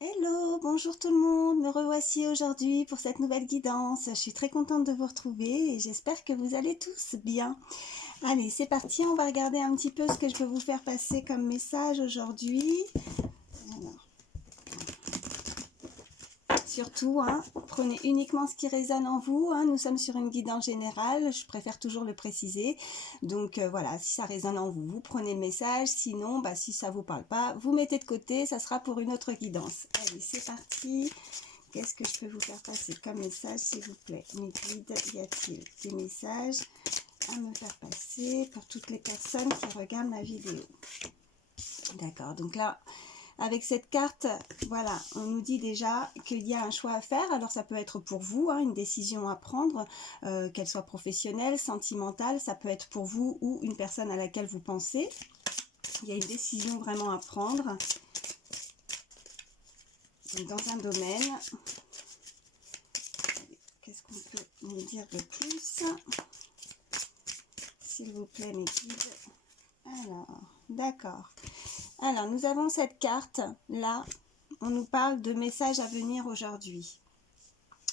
Hello, bonjour tout le monde, me revoici aujourd'hui pour cette nouvelle guidance. Je suis très contente de vous retrouver et j'espère que vous allez tous bien. Allez, c'est parti, on va regarder un petit peu ce que je peux vous faire passer comme message aujourd'hui. Alors, surtout, prenez uniquement ce qui résonne en vous. Nous sommes sur une guidance générale, je préfère toujours le préciser. Donc voilà, si ça résonne en vous, vous prenez le message. Sinon, si ça ne vous parle pas, vous mettez de côté, ça sera pour une autre guidance. Allez, c'est parti. Qu'est-ce que je peux vous faire passer comme message, s'il vous plaît? Mes guides, y a-t-il des messages à me faire passer pour toutes les personnes qui regardent ma vidéo? D'accord, donc là, avec cette carte, voilà, on nous dit déjà qu'il y a un choix à faire. Alors ça peut être pour vous, une décision à prendre, qu'elle soit professionnelle, sentimentale, ça peut être pour vous ou une personne à laquelle vous pensez. Il y a une décision vraiment à prendre dans un domaine. Qu'est-ce qu'on peut nous dire de plus, s'il vous plaît, mes guides? Alors, d'accord. Alors, nous avons cette carte là. On nous parle de messages à venir aujourd'hui.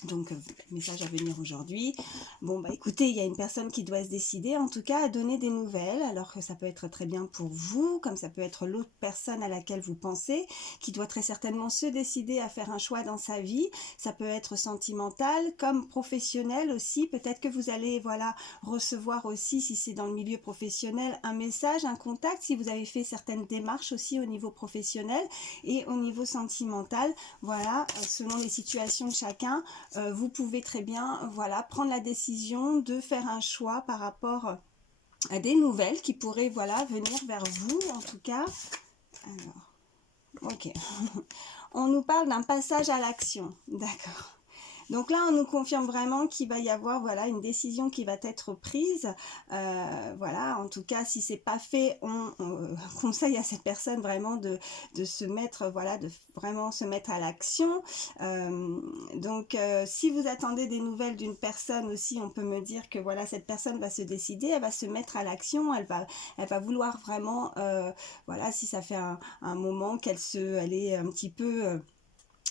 Donc, message à venir aujourd'hui. Bon, écoutez, il y a une personne qui doit se décider, en tout cas, à donner des nouvelles, alors que ça peut être très bien pour vous, comme ça peut être l'autre personne à laquelle vous pensez, qui doit très certainement se décider à faire un choix dans sa vie. Ça peut être sentimental, comme professionnel aussi. Peut-être que vous allez, voilà, recevoir aussi, si c'est dans le milieu professionnel, un message, un contact, si vous avez fait certaines démarches aussi au niveau professionnel et au niveau sentimental. Voilà, selon les situations de chacun, vous pouvez très bien, voilà, prendre la décision de faire un choix par rapport à des nouvelles qui pourraient, voilà, venir vers vous, en tout cas. Alors, ok. On nous parle d'un passage à l'action, d'accord. Donc là, on nous confirme vraiment qu'il va y avoir, voilà, une décision qui va être prise. Voilà, en tout cas, si c'est pas fait, on conseille à cette personne vraiment de se mettre, voilà, de vraiment se mettre à l'action. Donc, si vous attendez des nouvelles d'une personne aussi, on peut me dire que voilà, cette personne va se décider, elle va se mettre à l'action, elle va vouloir vraiment, voilà, si ça fait un moment elle est un petit peu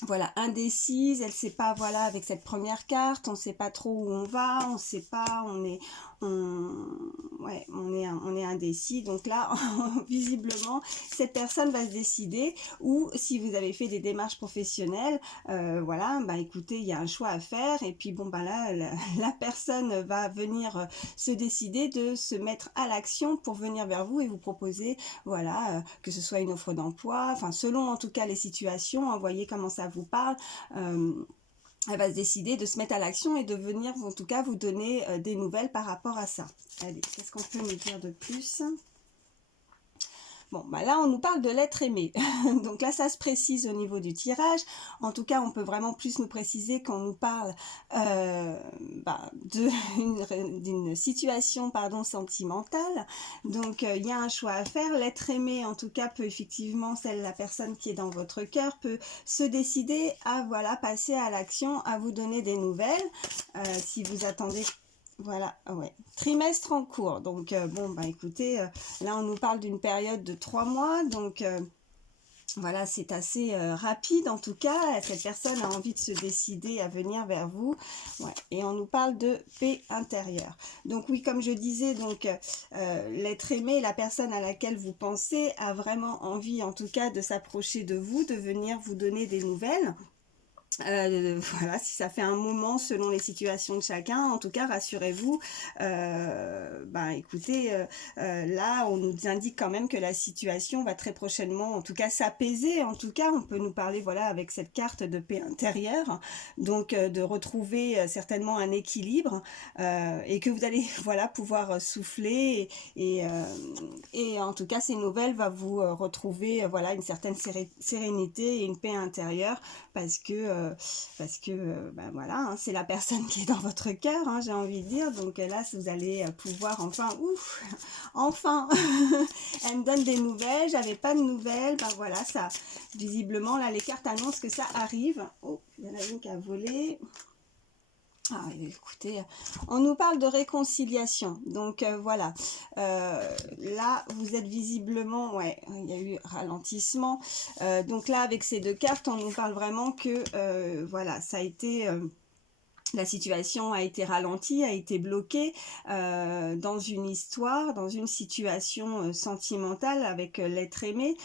voilà, indécise, elle sait pas, voilà, avec cette première carte, on sait pas trop où on va, on sait pas, on est indécis. Donc là, visiblement, cette personne va se décider. Ou si vous avez fait des démarches professionnelles, voilà, écoutez, il y a un choix à faire. Et puis bon, là, la personne va venir se décider de se mettre à l'action pour venir vers vous et vous proposer, voilà, que ce soit une offre d'emploi, enfin selon en tout cas les situations, voyez comment ça vous parle. Elle va se décider de se mettre à l'action et de venir en tout cas vous donner des nouvelles par rapport à ça. Allez, qu'est-ce qu'on peut nous dire de plus? Bon, là, on nous parle de l'être aimé. Donc là, ça se précise au niveau du tirage. En tout cas, on peut vraiment plus nous préciser quand on nous parle d'une situation sentimentale. Donc, il y a un choix à faire. L'être aimé, en tout cas, peut effectivement, la personne qui est dans votre cœur, peut se décider à, voilà, passer à l'action, à vous donner des nouvelles. Si vous attendez... Voilà, ouais. Trimestre en cours. Donc, écoutez, là, on nous parle d'une période de 3 mois. Donc, voilà, c'est assez rapide en tout cas. Cette personne a envie de se décider à venir vers vous. Ouais. Et on nous parle de paix intérieure. Donc, oui, comme je disais, donc l'être aimé, la personne à laquelle vous pensez, a vraiment envie en tout cas de s'approcher de vous, de venir vous donner des nouvelles. Voilà, si ça fait un moment selon les situations de chacun, en tout cas rassurez-vous, écoutez, là on nous indique quand même que la situation va très prochainement en tout cas s'apaiser. En tout cas on peut nous parler, voilà, avec cette carte de paix intérieure, donc de retrouver certainement un équilibre, et que vous allez voilà pouvoir souffler et en tout cas ces nouvelles va vous retrouver voilà une certaine sérénité et une paix intérieure, parce que voilà, c'est la personne qui est dans votre cœur, j'ai envie de dire. Donc là, vous allez pouvoir enfin, elle me donne des nouvelles, j'avais pas de nouvelles, voilà, ça, visiblement, là, les cartes annoncent que ça arrive. Oh, il y en a une qui a volé. Ah, écoutez, on nous parle de réconciliation. Donc voilà, là vous êtes visiblement, ouais, il y a eu ralentissement. Donc là avec ces deux cartes, on nous parle vraiment que voilà, ça a été la situation a été ralentie, a été bloquée dans une histoire, dans une situation sentimentale avec l'être aimé.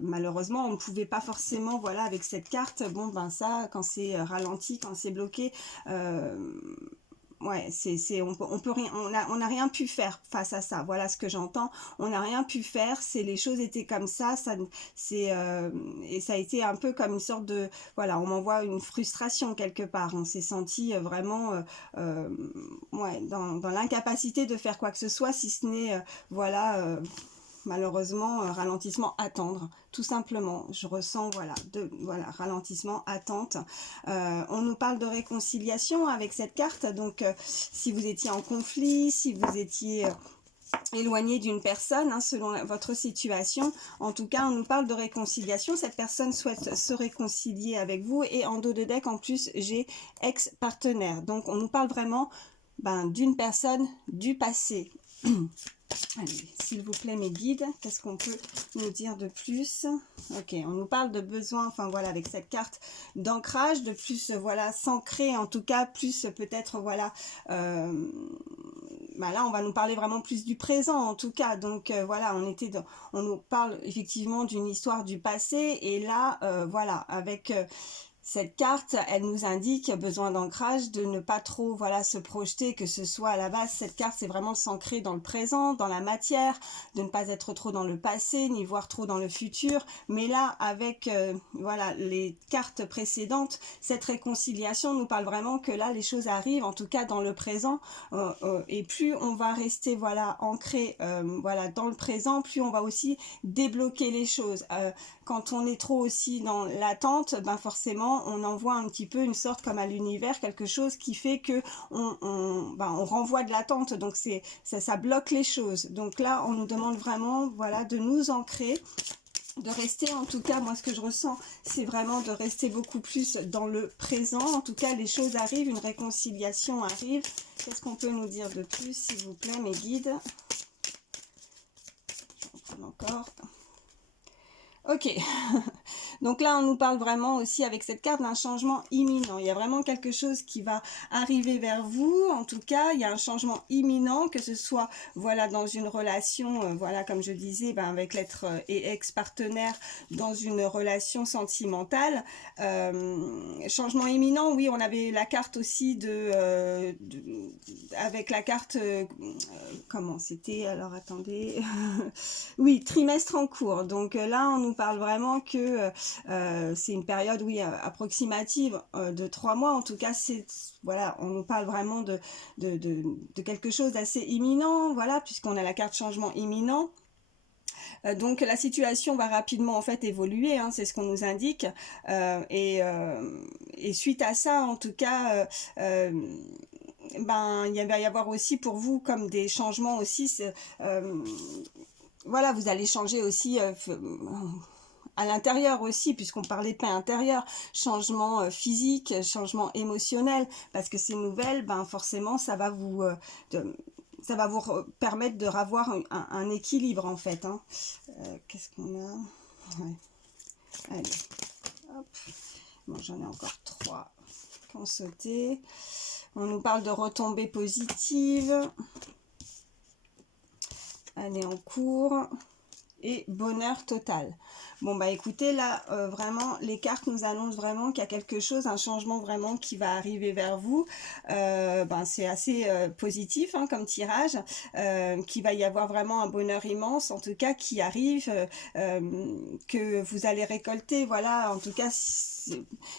Malheureusement, on ne pouvait pas forcément, voilà, avec cette carte, bon ben ça, quand c'est ralenti, quand c'est bloqué, ouais, on peut rien, on a rien pu faire face à ça. Voilà ce que j'entends. On n'a rien pu faire. Les choses étaient comme ça. Et ça a été un peu comme une sorte de, voilà, on m'envoie une frustration quelque part. On s'est senti vraiment, ouais, dans l'incapacité de faire quoi que ce soit, si ce n'est, voilà. Malheureusement, ralentissement, attendre, tout simplement. Je ressens, voilà, voilà, ralentissement, attente. On nous parle de réconciliation avec cette carte. Donc, si vous étiez en conflit, si vous étiez éloigné d'une personne, hein, selon votre situation, en tout cas, on nous parle de réconciliation. Cette personne souhaite se réconcilier avec vous. Et en dos de deck, en plus, j'ai ex-partenaire. Donc, on nous parle vraiment d'une personne du passé. Allez, s'il vous plaît, mes guides, qu'est-ce qu'on peut nous dire de plus? Ok, on nous parle de besoin, enfin voilà, avec cette carte d'ancrage, de plus, voilà, s'ancrer, en tout cas, plus peut-être, voilà, là, on va nous parler vraiment plus du présent, en tout cas. Donc, voilà, on nous parle effectivement d'une histoire du passé, et là, voilà, avec... cette carte, elle nous indique besoin d'ancrage, de ne pas trop, voilà, se projeter, que ce soit à la base, cette carte, c'est vraiment de s'ancrer dans le présent, dans la matière, de ne pas être trop dans le passé, ni voir trop dans le futur. Mais là, avec, voilà, les cartes précédentes, cette réconciliation nous parle vraiment que là, les choses arrivent, en tout cas dans le présent, et plus on va rester, voilà, ancré, voilà, dans le présent, plus on va aussi débloquer les choses. Quand on est trop aussi dans l'attente, ben forcément, on envoie un petit peu une sorte comme à l'univers, quelque chose qui fait que on renvoie de l'attente. Donc ça bloque les choses. Donc là, on nous demande vraiment, voilà, de nous ancrer, de rester, en tout cas, moi ce que je ressens, c'est vraiment de rester beaucoup plus dans le présent. En tout cas, les choses arrivent, une réconciliation arrive. Qu'est-ce qu'on peut nous dire de plus, s'il vous plaît, mes guides? Je reprends encore. Ok, donc là on nous parle vraiment aussi avec cette carte d'un changement imminent. Il y a vraiment quelque chose qui va arriver vers vous. En tout cas, il y a un changement imminent, que ce soit, voilà, dans une relation, voilà, comme je disais, avec l'être et ex-partenaire, dans une relation sentimentale. Changement imminent, oui, on avait la carte aussi avec la carte, comment c'était, alors attendez, oui, trimestre en cours. Donc là, on nous parle vraiment que c'est une période, oui, approximative de 3 mois. En tout cas, voilà, on nous parle vraiment de quelque chose d'assez imminent, voilà, puisqu'on a la carte changement imminent. Donc la situation va rapidement en fait évoluer, hein, c'est ce qu'on nous indique, et suite à ça, en tout cas, il va y avoir aussi pour vous comme des changements aussi. Voilà, vous allez changer aussi à l'intérieur aussi, puisqu'on parlait de paix intérieure, changement physique, changement émotionnel, parce que ces nouvelles, forcément, ça va vous permettre de revoir un équilibre en fait. Hein. Qu'est-ce qu'on a? Ouais. Allez, hop. Bon, j'en ai encore 3 qui ont sauté. On nous parle de retombées positives. Année en cours et bonheur total. Bon bah écoutez, là vraiment les cartes nous annoncent vraiment qu'il y a quelque chose, un changement vraiment qui va arriver vers vous. C'est assez positif, hein, comme tirage, qu'il va y avoir vraiment un bonheur immense, en tout cas qui arrive, que vous allez récolter, voilà, en tout cas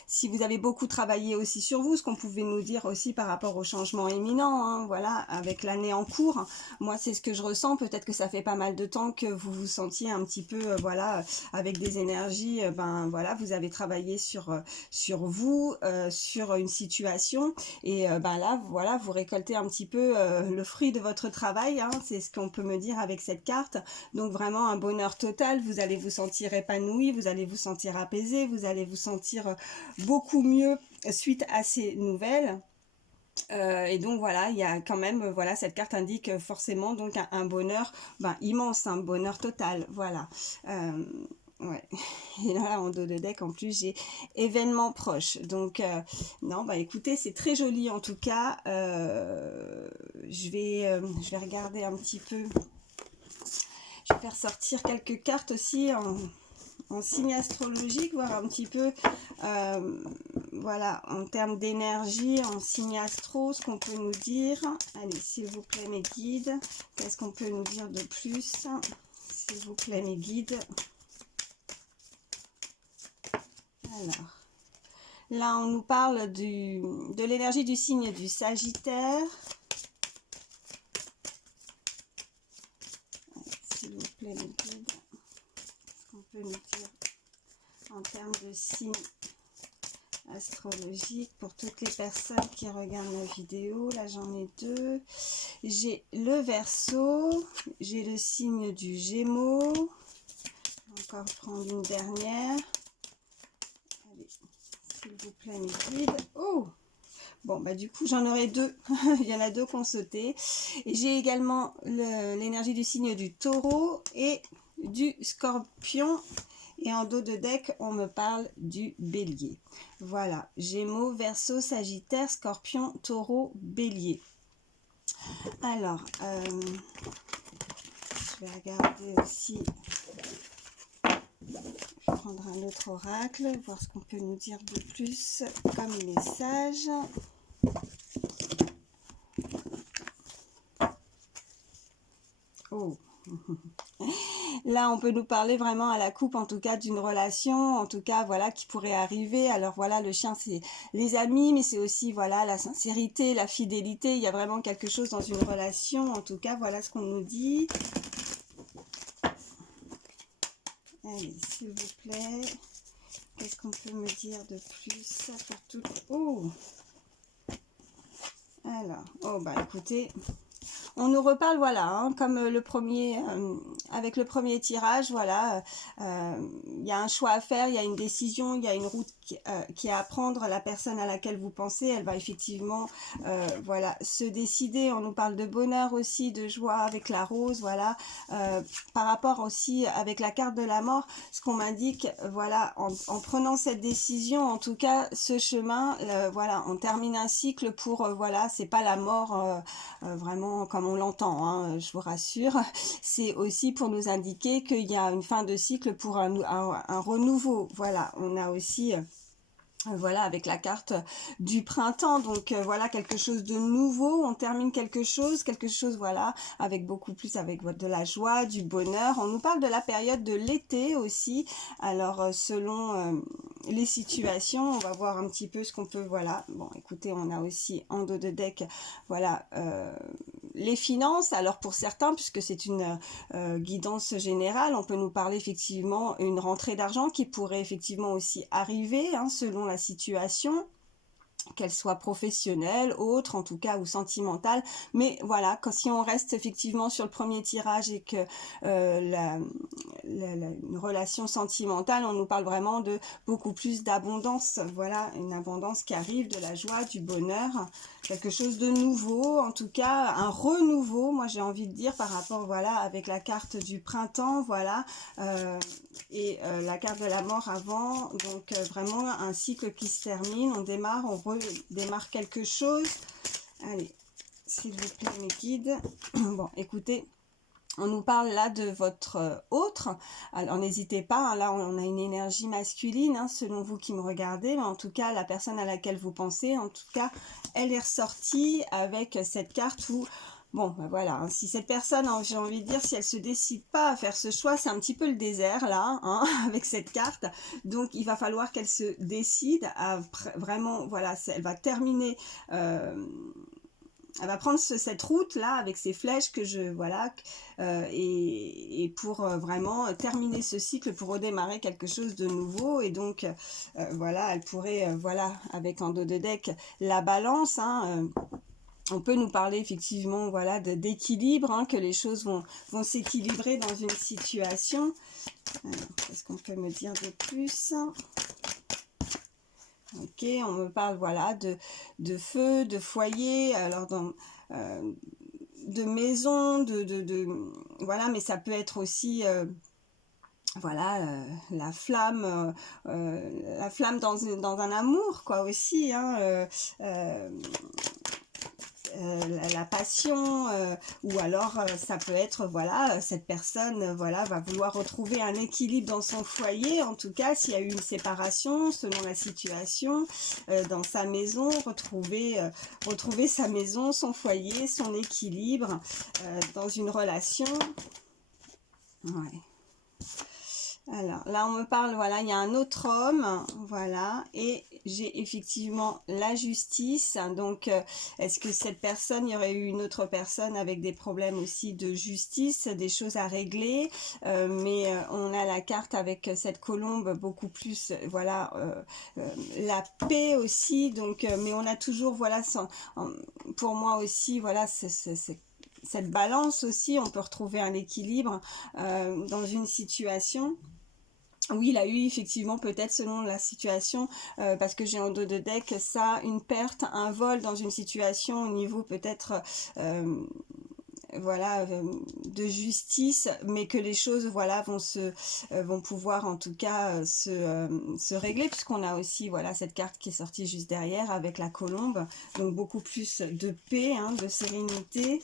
si vous avez beaucoup travaillé aussi sur vous, ce qu'on pouvait nous dire aussi par rapport au changement imminent, hein, voilà, avec l'année en cours, moi c'est ce que je ressens. Peut-être que ça fait pas mal de temps que vous vous sentiez un petit peu, voilà, avec des énergies, ben voilà, vous avez travaillé sur vous, sur une situation, et ben là, voilà, vous récoltez un petit peu le fruit de votre travail, hein, c'est ce qu'on peut me dire avec cette carte. Donc vraiment un bonheur total, vous allez vous sentir épanoui, vous allez vous sentir apaisé, vous allez vous sentir beaucoup mieux suite à ces nouvelles. Et donc voilà, il y a quand même, voilà, cette carte indique forcément donc un bonheur immense, un bonheur total, voilà. Ouais. Et là, en dos de deck, en plus, j'ai événement proche. Donc, non, écoutez, c'est très joli en tout cas. Je vais regarder un petit peu. Je vais faire sortir quelques cartes aussi en signe astrologique, voir un petit peu, voilà, en termes d'énergie, en signe astro, ce qu'on peut nous dire. Allez, s'il vous plaît, mes guides, qu'est-ce qu'on peut nous dire de plus? S'il vous plaît, mes guides. Alors, là, on nous parle de l'énergie du signe du Sagittaire. S'il vous plaît, mes guides, qu'est-ce qu'on peut nous dire en termes de signes astrologiques pour toutes les personnes qui regardent la vidéo? Là, j'en ai deux. J'ai le Verseau, j'ai le signe du Gémeaux. Je vais encore prendre une dernière. Allez, s'il vous plaît, mes guides. Oh! Bon, du coup, j'en aurai deux. Il y en a deux qui ont sauté. Et j'ai également l'énergie du signe du Taureau et du Scorpion. Et en dos de deck, on me parle du Bélier. Voilà, Gémeaux, Verseau, Sagittaire, Scorpion, Taureau, Bélier. Alors, je vais regarder aussi. Je vais prendre un autre oracle, voir ce qu'on peut nous dire de plus comme message. Oh. Là, on peut nous parler vraiment à la coupe, en tout cas, d'une relation, en tout cas, voilà, qui pourrait arriver. Alors, voilà, le chien, c'est les amis, mais c'est aussi, voilà, la sincérité, la fidélité. Il y a vraiment quelque chose dans une relation. En tout cas, voilà ce qu'on nous dit. Allez, s'il vous plaît. Qu'est-ce qu'on peut me dire de plus pour tout... Oh! Alors, oh, écoutez... On nous reparle, voilà, hein, comme le premier, avec le premier tirage, voilà, il y a un choix à faire, il y a une décision, il y a une route qui est à prendre. La personne à laquelle vous pensez, elle va effectivement, voilà, se décider. On nous parle de bonheur aussi, de joie avec la rose, voilà. Par rapport aussi avec la carte de la mort, ce qu'on m'indique, voilà, en prenant cette décision, en tout cas, ce chemin, voilà, on termine un cycle pour, voilà, c'est pas la mort vraiment comme on l'entend, hein, je vous rassure. C'est aussi pour nous indiquer qu'il y a une fin de cycle pour un renouveau. Voilà, on a aussi... voilà, avec la carte du printemps, donc voilà, quelque chose de nouveau, on termine quelque chose, voilà, avec beaucoup plus, avec de la joie, du bonheur. On nous parle de la période de l'été aussi, alors selon les situations, on va voir un petit peu ce qu'on peut, voilà, bon, écoutez, on a aussi en dos de deck, voilà, les finances. Alors pour certains, puisque c'est une guidance générale, on peut nous parler effectivement une rentrée d'argent qui pourrait effectivement aussi arriver, hein, selon la situation, qu'elle soit professionnelle, autre en tout cas, ou sentimentale. Mais voilà, si on reste effectivement sur le premier tirage et que une relation sentimentale, on nous parle vraiment de beaucoup plus d'abondance. Voilà, une abondance qui arrive, de la joie, du bonheur, quelque chose de nouveau, en tout cas un renouveau, moi j'ai envie de dire, par rapport, voilà, avec la carte du printemps, voilà, et la carte de la mort avant. Donc vraiment un cycle qui se termine, on démarre, on redémarre quelque chose. Allez, s'il vous plaît, mes guides. Bon, écoutez, on nous parle là de votre autre. Alors n'hésitez pas, hein, là on a une énergie masculine, hein, selon vous qui me regardez, mais en tout cas la personne à laquelle vous pensez, en tout cas elle est ressortie avec cette carte où... Bon, voilà, hein, si cette personne, hein, j'ai envie de dire, si elle se décide pas à faire ce choix, c'est un petit peu le désert là, hein, avec cette carte. Donc il va falloir qu'elle se décide à vraiment, voilà, elle va terminer... elle va prendre cette route là avec ces flèches que je voilà et pour vraiment terminer ce cycle, pour redémarrer quelque chose de nouveau. Et donc voilà, elle pourrait voilà, avec en dos de deck la balance, hein, on peut nous parler effectivement voilà d'équilibre, hein, que les choses vont s'équilibrer dans une situation. Qu'est-ce qu'on peut me dire de plus? Ok, on me parle voilà de feu, de foyer, alors de maison, voilà, mais ça peut être aussi voilà la flamme dans un amour quoi aussi, hein, la passion, ou alors ça peut être voilà, cette personne voilà va vouloir retrouver un équilibre dans son foyer, en tout cas s'il y a eu une séparation selon la situation, dans sa maison, retrouver sa maison, son foyer, son équilibre dans une relation. Ouais. Alors là on me parle voilà, il y a un autre homme voilà, et j'ai effectivement la justice. Donc est-ce que cette personne, il y aurait eu une autre personne avec des problèmes aussi de justice, des choses à régler, mais on a la carte avec cette colombe beaucoup plus voilà, la paix aussi. Donc mais on a toujours voilà pour moi aussi voilà cette balance aussi, on peut retrouver un équilibre dans une situation. Oui, il a eu effectivement peut-être selon la situation, parce que j'ai en dos de deck ça, une perte, un vol dans une situation au niveau peut-être voilà de justice, mais que les choses voilà vont pouvoir en tout cas se régler, puisqu'on a aussi voilà cette carte qui est sortie juste derrière avec la colombe, donc beaucoup plus de paix, hein, de sérénité.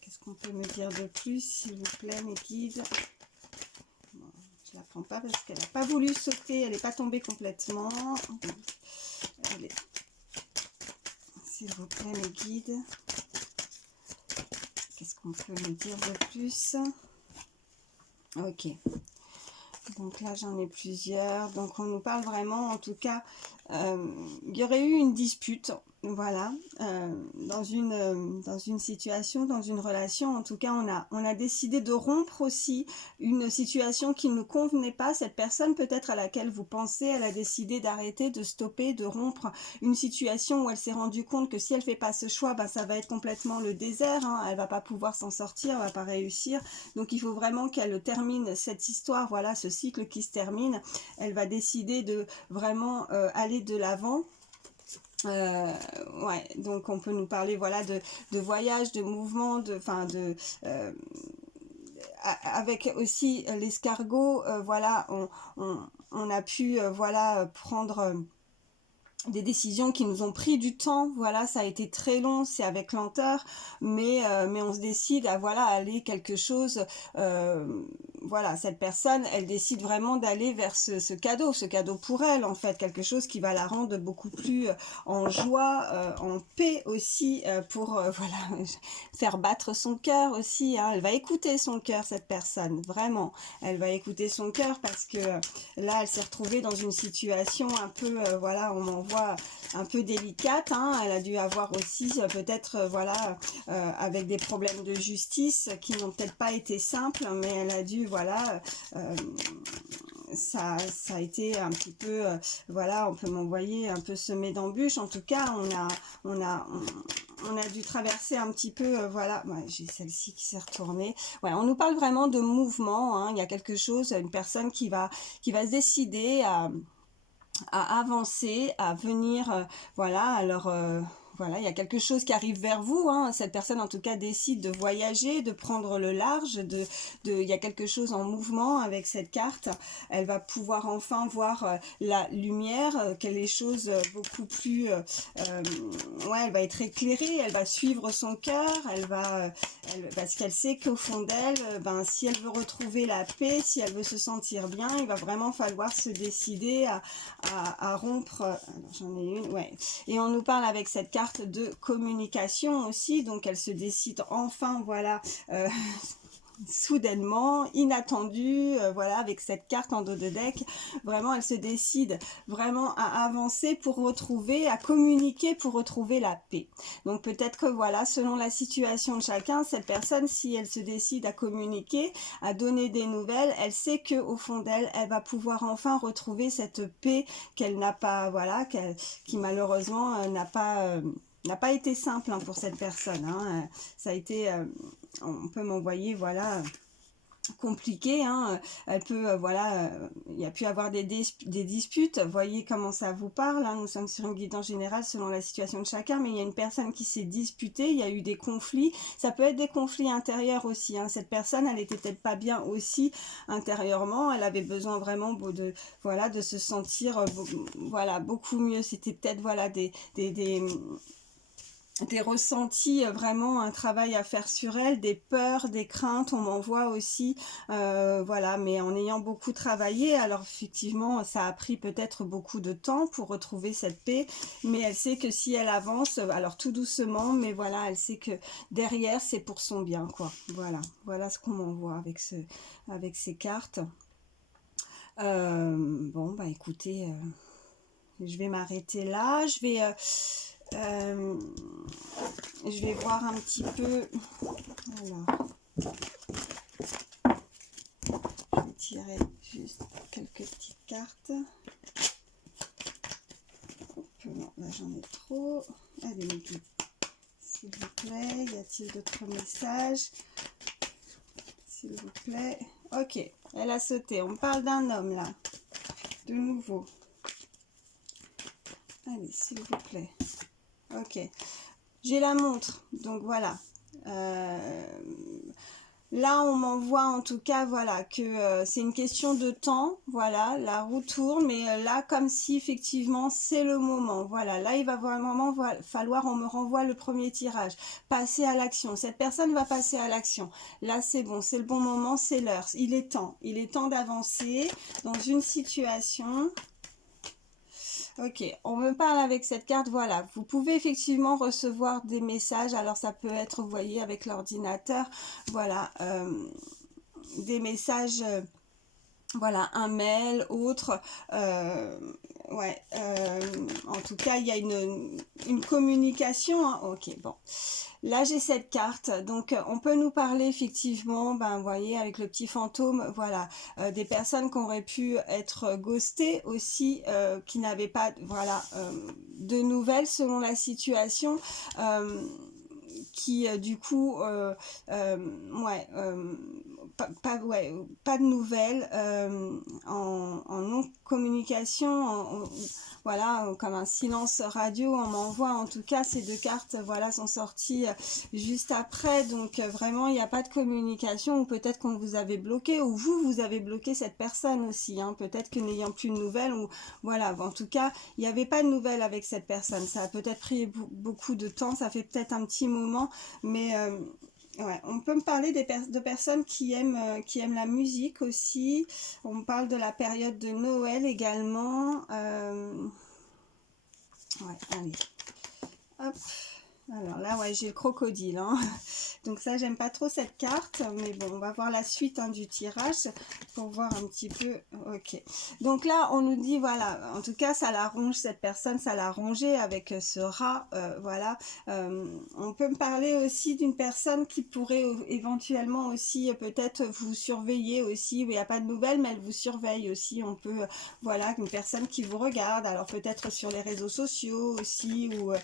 Qu'est-ce qu'on peut me dire de plus s'il vous plaît mes guides? Je la prends pas parce qu'elle n'a pas voulu sauter, elle n'est pas tombée complètement. Allez, s'il vous plaît mes guides, qu'est-ce qu'on peut me dire de plus? Ok, donc là j'en ai plusieurs. Donc on nous parle vraiment, en tout cas, il y aurait eu une dispute, voilà, dans une situation, dans une relation. En tout cas, on a décidé de rompre aussi une situation qui ne nous convenait pas. Cette personne peut-être à laquelle vous pensez, elle a décidé d'arrêter, de stopper, de rompre une situation où elle s'est rendue compte que si elle fait pas ce choix, ben, ça va être complètement le désert, hein. Elle va pas pouvoir s'en sortir, elle va pas réussir. Donc il faut vraiment qu'elle termine cette histoire, voilà, ce cycle qui se termine. Elle va décider de vraiment aller de l'avant. Ouais, donc on peut nous parler voilà de voyage, de mouvement, avec aussi l'escargot, voilà, on a pu voilà prendre des décisions qui nous ont pris du temps, voilà, ça a été très long, c'est avec lenteur, mais on se décide à voilà aller quelque chose, voilà, cette personne, elle décide vraiment d'aller vers ce cadeau pour elle, en fait, quelque chose qui va la rendre beaucoup plus en joie, en paix aussi, pour voilà, faire battre son cœur aussi, hein. Elle va écouter son cœur, cette personne, vraiment, elle va écouter son cœur, parce que là, elle s'est retrouvée dans une situation un peu, voilà, on en voit un peu délicate, hein. Elle a dû avoir aussi peut-être voilà avec des problèmes de justice qui n'ont peut-être pas été simples, mais elle a dû voilà ça a été un petit peu voilà, on peut m'envoyer un peu semé d'embûches. En tout cas on a dû traverser un petit peu voilà, ouais, j'ai celle-ci qui s'est retournée. Ouais, on nous parle vraiment de mouvement, hein. Il y a quelque chose, une personne qui va se décider à avancer, à venir, voilà, alors voilà, il y a quelque chose qui arrive vers vous, hein. Cette personne en tout cas décide de voyager, de prendre le large, il y a quelque chose en mouvement avec cette carte. Elle va pouvoir enfin voir la lumière, que les choses beaucoup plus, ouais, elle va être éclairée, elle va suivre son cœur, parce qu'elle sait qu'au fond d'elle, ben, si elle veut retrouver la paix, si elle veut se sentir bien, il va vraiment falloir se décider à rompre. Alors j'en ai une, ouais. Et on nous parle avec cette carte de communication aussi, donc elle se décide enfin, voilà, soudainement, inattendue, voilà, avec cette carte en dos de deck, vraiment elle se décide vraiment à avancer pour retrouver, à communiquer pour retrouver la paix. Donc peut-être que voilà, selon la situation de chacun, cette personne, si elle se décide à communiquer, à donner des nouvelles, elle sait que au fond d'elle, elle va pouvoir enfin retrouver cette paix qu'elle n'a pas, voilà, qui malheureusement n'a pas été simple hein, pour cette personne. Hein. Ça a été, on peut m'envoyer, voilà, compliqué, hein. Elle peut, voilà, il y a pu avoir des disputes, voyez comment ça vous parle, hein. Nous sommes sur une guidance générale selon la situation de chacun, mais il y a une personne qui s'est disputée, il y a eu des conflits, ça peut être des conflits intérieurs aussi, hein. Cette personne, elle était peut-être pas bien aussi intérieurement, elle avait besoin vraiment de, voilà, de se sentir, voilà, beaucoup mieux, c'était peut-être, voilà, des ressentis, vraiment un travail à faire sur elle, des peurs, des craintes, on m'envoie aussi, voilà, mais en ayant beaucoup travaillé, alors effectivement ça a pris peut-être beaucoup de temps pour retrouver cette paix, mais elle sait que si elle avance, alors tout doucement, mais voilà, elle sait que derrière c'est pour son bien, quoi, voilà ce qu'on m'envoie avec ces cartes. Bon bah écoutez, je vais m'arrêter là, je vais voir un petit peu. Alors, je vais tirer juste quelques petites cartes. Non, là j'en ai trop. Allez mes guides, s'il vous plaît, y a-t-il d'autres messages? S'il vous plaît. Ok, elle a sauté. On parle d'un homme là. De nouveau. Allez, s'il vous plaît. Ok. J'ai la montre. Donc voilà. Là, on m'envoie en tout cas, voilà, que c'est une question de temps, voilà, la roue tourne, mais là, comme si effectivement, c'est le moment, voilà, là, il va vraiment falloir, on me renvoie le premier tirage, passer à l'action, cette personne va passer à l'action, là, c'est bon, c'est le bon moment, c'est l'heure, il est temps d'avancer dans une situation. Ok, on me parle avec cette carte, voilà, vous pouvez effectivement recevoir des messages, alors ça peut être, vous voyez, avec l'ordinateur, voilà, des messages, voilà, un mail, autre, ouais, en tout cas, il y a une communication, hein. Ok, bon. Là, j'ai cette carte, donc on peut nous parler effectivement, ben, vous voyez, avec le petit fantôme, voilà, des personnes qui auraient pu être ghostées aussi, qui n'avaient pas, voilà, de nouvelles selon la situation, qui du coup, ouais, pas de nouvelles, en non-communication, voilà, comme un silence radio, on m'envoie, en tout cas, ces deux cartes, voilà, sont sorties juste après, donc vraiment, il n'y a pas de communication, ou peut-être qu'on vous avait bloqué, ou vous avez bloqué cette personne aussi, hein, peut-être que n'ayant plus de nouvelles, ou voilà, en tout cas, il n'y avait pas de nouvelles avec cette personne, ça a peut-être pris beaucoup de temps, ça fait peut-être un petit moment, mais ouais, on peut me parler de personnes qui aiment la musique aussi. On me parle de la période de Noël également. Ouais, allez. Hop. Alors là, ouais, j'ai le crocodile, hein. Donc ça, j'aime pas trop cette carte, mais bon, on va voir la suite, hein, du tirage pour voir un petit peu. Ok. Donc là, on nous dit, voilà, en tout cas, ça la ronge, cette personne, ça l'a rongé avec ce rat, voilà. On peut me parler aussi d'une personne qui pourrait éventuellement aussi peut-être vous surveiller aussi. Il n'y a pas de nouvelles, mais elle vous surveille aussi. On peut, voilà, une personne qui vous regarde, alors peut-être sur les réseaux sociaux aussi, ou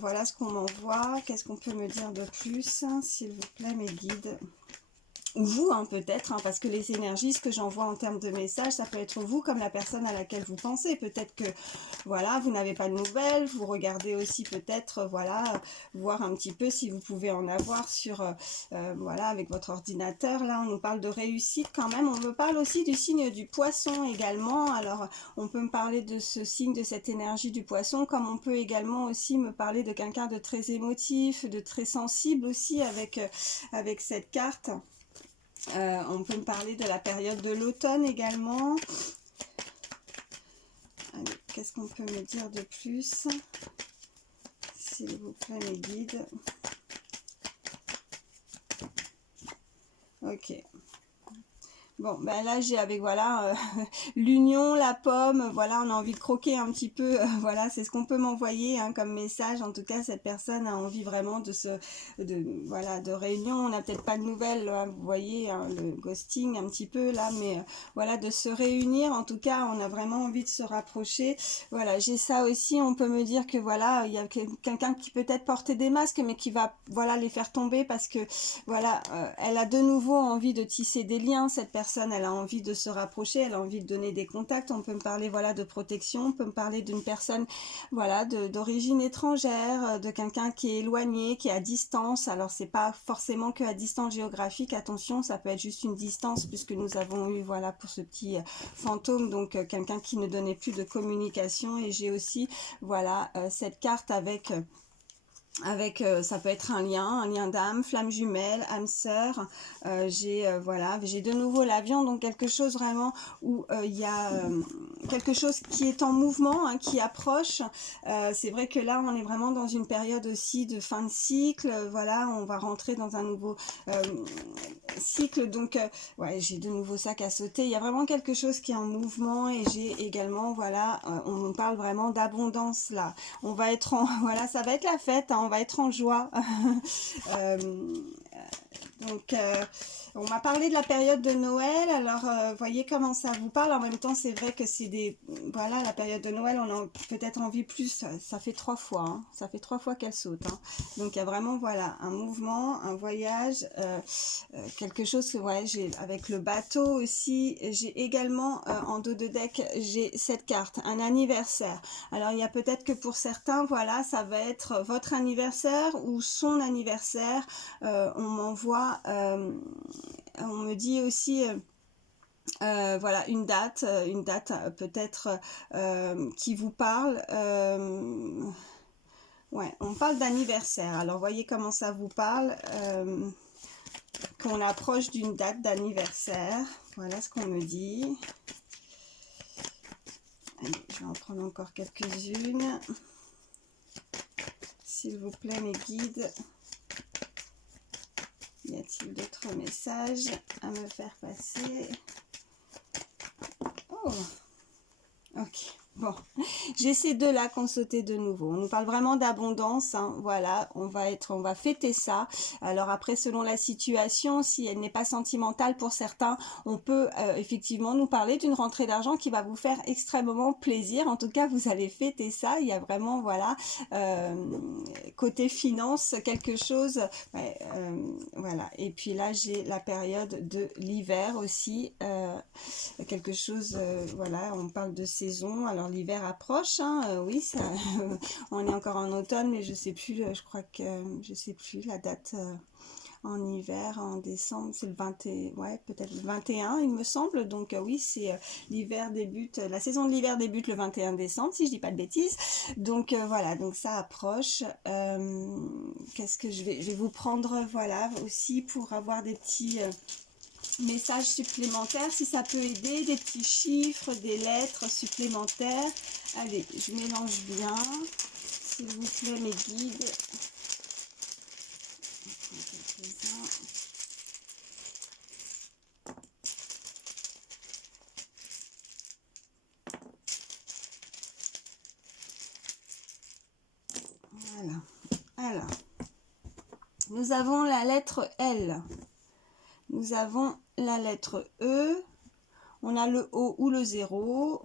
voilà ce qu'on m'envoie. Qu'est-ce qu'on peut me dire de plus, hein, s'il vous plaît, mes guides? Ou vous, hein, peut-être, hein, parce que les énergies, ce que j'envoie en termes de messages, ça peut être vous comme la personne à laquelle vous pensez. Peut-être que, voilà, vous n'avez pas de nouvelles, vous regardez aussi peut-être, voilà, voir un petit peu si vous pouvez en avoir sur, voilà, avec votre ordinateur. Là, on nous parle de réussite quand même. On me parle aussi du signe du poisson également. Alors, on peut me parler de ce signe, de cette énergie du poisson, comme on peut également aussi me parler de quelqu'un de très émotif, de très sensible aussi avec cette carte. On peut me parler de la période de l'automne également. Qu'est-ce qu'on peut me dire de plus, s'il vous plaît, mes guides? Ok. Bon, ben là j'ai avec voilà l'union, la pomme, voilà, on a envie de croquer un petit peu, voilà, c'est ce qu'on peut m'envoyer hein, comme message. En tout cas, cette personne a envie vraiment voilà, de réunion. On n'a peut-être pas de nouvelles, là, vous voyez, hein, le ghosting un petit peu là, mais voilà, de se réunir. En tout cas, on a vraiment envie de se rapprocher. Voilà, j'ai ça aussi. On peut me dire que voilà, il y a quelqu'un qui peut-être porter des masques, mais qui va voilà les faire tomber parce que voilà, elle a de nouveau envie de tisser des liens. Cette personne, elle a envie de se rapprocher, elle a envie de donner des contacts. On peut me parler voilà de protection, on peut me parler d'une personne voilà d'origine étrangère, de quelqu'un qui est éloigné, qui est à distance. Alors c'est pas forcément que à distance géographique, attention, ça peut être juste une distance puisque nous avons eu voilà pour ce petit fantôme, donc quelqu'un qui ne donnait plus de communication. Et j'ai aussi voilà cette carte avec ça peut être un lien d'âme, flamme jumelle, âme sœur. Voilà, j'ai de nouveau l'avion, donc quelque chose vraiment où il y a quelque chose qui est en mouvement, hein, qui approche. C'est vrai que là on est vraiment dans une période aussi de fin de cycle, voilà, on va rentrer dans un nouveau cycle, donc ouais, j'ai de nouveau ça à sauter. Il y a vraiment quelque chose qui est en mouvement. Et j'ai également voilà, on nous parle vraiment d'abondance là. On va être en voilà, ça va être la fête, hein, on va être en joie. Donc on m'a parlé de la période de Noël. Alors voyez comment ça vous parle. En même temps, c'est vrai que c'est des voilà, la période de Noël, on a peut-être envie plus. Ça fait 3 fois, hein, ça fait 3 fois qu'elle saute, hein. Donc il y a vraiment voilà un mouvement, un voyage, quelque chose que ouais, j'ai avec le bateau aussi. J'ai également en dos de deck, j'ai cette carte, un anniversaire. Alors il y a peut-être que pour certains, voilà, ça va être votre anniversaire ou son anniversaire. On m'envoie, on me dit aussi voilà une date peut-être qui vous parle. Ouais, on parle d'anniversaire. Alors voyez comment ça vous parle, qu'on approche d'une date d'anniversaire. Voilà ce qu'on me dit. Allez, je vais en prendre encore quelques-unes. S'il vous plaît, mes guides. Y a-t-il d'autres messages à me faire passer? Oh, ok. Bon, j'ai ces deux-là qui ont sauté de nouveau. On nous parle vraiment d'abondance, hein. Voilà, on va fêter ça. Alors après, selon la situation, si elle n'est pas sentimentale pour certains, on peut effectivement nous parler d'une rentrée d'argent qui va vous faire extrêmement plaisir. En tout cas, vous allez fêter ça. Il y a vraiment, voilà, côté finance, quelque chose. Ouais, voilà. Et puis là, j'ai la période de l'hiver aussi. Quelque chose, voilà, on parle de saison. Alors l'hiver approche, hein, oui, ça, on est encore en automne, mais je sais plus, je crois que, je sais plus la date en hiver, en décembre, c'est le 21, ouais, peut-être le 21, il me semble. Donc oui, c'est l'hiver débute, la saison de l'hiver débute le 21 décembre, si je dis pas de bêtises. Donc voilà, donc ça approche. Qu'est-ce que je vais vous prendre, voilà, aussi pour avoir des petits messages supplémentaires, si ça peut aider, des petits chiffres, des lettres supplémentaires. Allez, je mélange bien, s'il vous plaît, mes guides. Voilà. Alors, nous avons la lettre L. Nous avons la lettre E. On a le O ou le 0.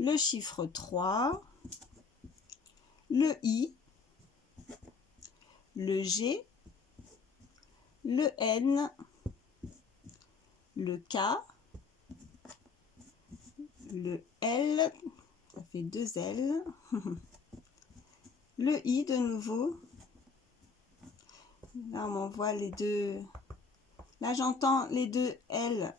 Le chiffre 3. Le I. Le G. Le N. Le K. Le L. Ça fait 2 L. Le I de nouveau. Là, on m'envoie les deux. Là, j'entends les deux L,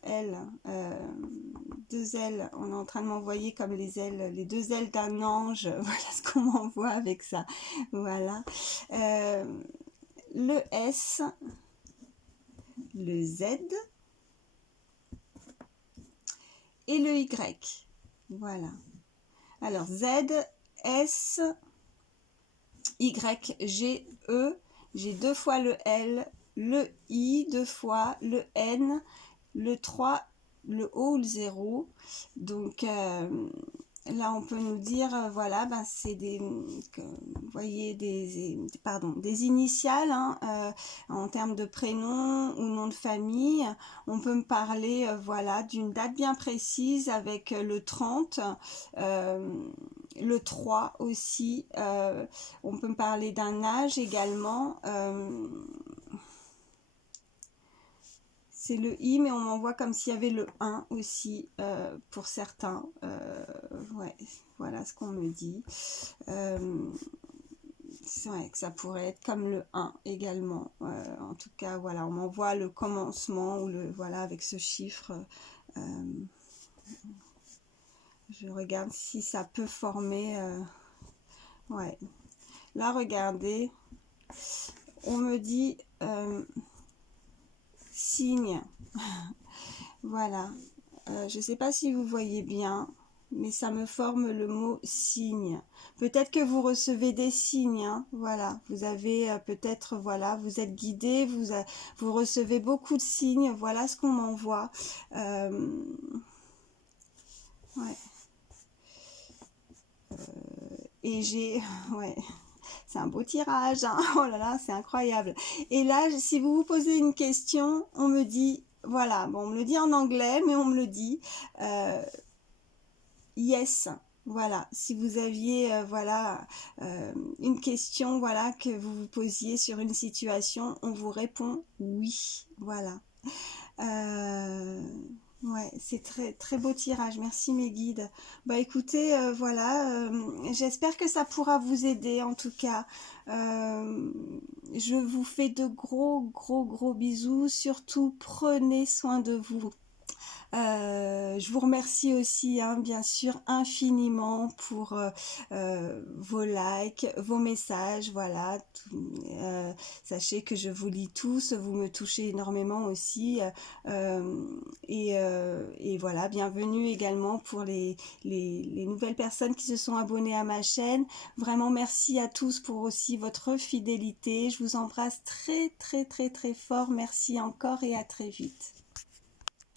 deux ailes. On est en train de m'envoyer comme les ailes, les deux ailes d'un ange. Voilà ce qu'on m'envoie avec ça. Voilà. Le S, le Z et le Y. Voilà. Alors, Z, S, Y, G, E. J'ai 2 fois le L le I 2 fois, le N, le 3, le O ou le 0. Donc là, on peut nous dire, voilà, ben, c'est des, vous voyez, des initiales hein, en termes de prénom ou nom de famille. On peut me parler, voilà, d'une date bien précise avec le 30, le 3 aussi. On peut me parler d'un âge également. C'est le I, mais on m'envoie comme s'il y avait le 1 aussi pour certains. Ouais, voilà ce qu'on me dit. C'est vrai que ça pourrait être comme le 1 également. En tout cas, voilà, on m'envoie le commencement ou le voilà avec ce chiffre. Je regarde si ça peut former. Ouais. Là, regardez, on me dit signe. Voilà. Je ne sais pas si vous voyez bien, mais ça me forme le mot signe. Peut-être que vous recevez des signes, hein, voilà. Vous avez peut-être, voilà, vous êtes guidé, vous recevez beaucoup de signes, voilà ce qu'on m'envoie. Ouais. Et j'ai, ouais, c'est un beau tirage, hein. Oh là là, c'est incroyable. Et là, si vous vous posez une question, on me dit, voilà, bon, on me le dit en anglais, mais on me le dit. Yes, voilà, si vous aviez voilà une question voilà que vous vous posiez sur une situation, on vous répond oui, voilà. Ouais, c'est très très beau tirage, merci mes guides. Bah écoutez, voilà, j'espère que ça pourra vous aider en tout cas. Je vous fais de gros bisous, surtout prenez soin de vous. Je vous remercie aussi, hein, bien sûr, infiniment pour vos likes, vos messages, voilà. Sachez que je vous lis tous, vous me touchez énormément aussi. Et voilà, bienvenue également pour les nouvelles personnes qui se sont abonnées à ma chaîne. Vraiment, merci à tous pour aussi votre fidélité. Je vous embrasse très fort. Merci encore et à très vite.